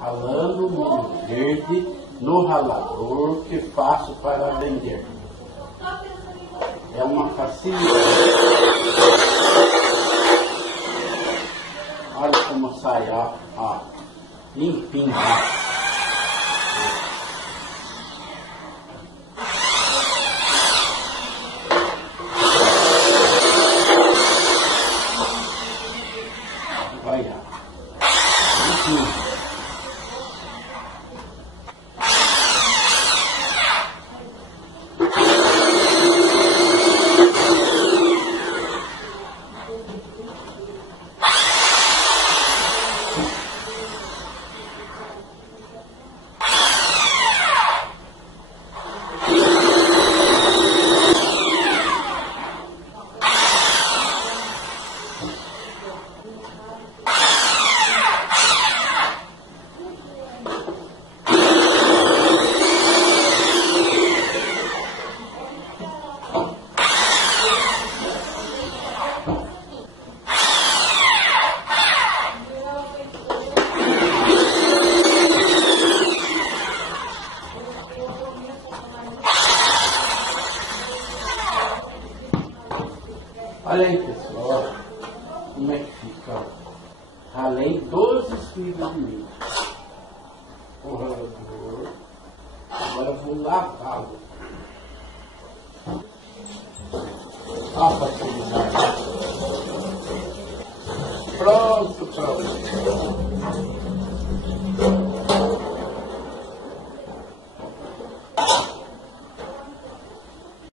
ralando milho verde no ralador que faço para vender. É uma facilidade. Olha como sai, ó, limpinho, ó. Olha. Olha aí, pessoal, como é que fica, ó. Ralei 12 espigas de milho. O ralador. Agora vou lavá-lo. Olha a facilidade. Pronto.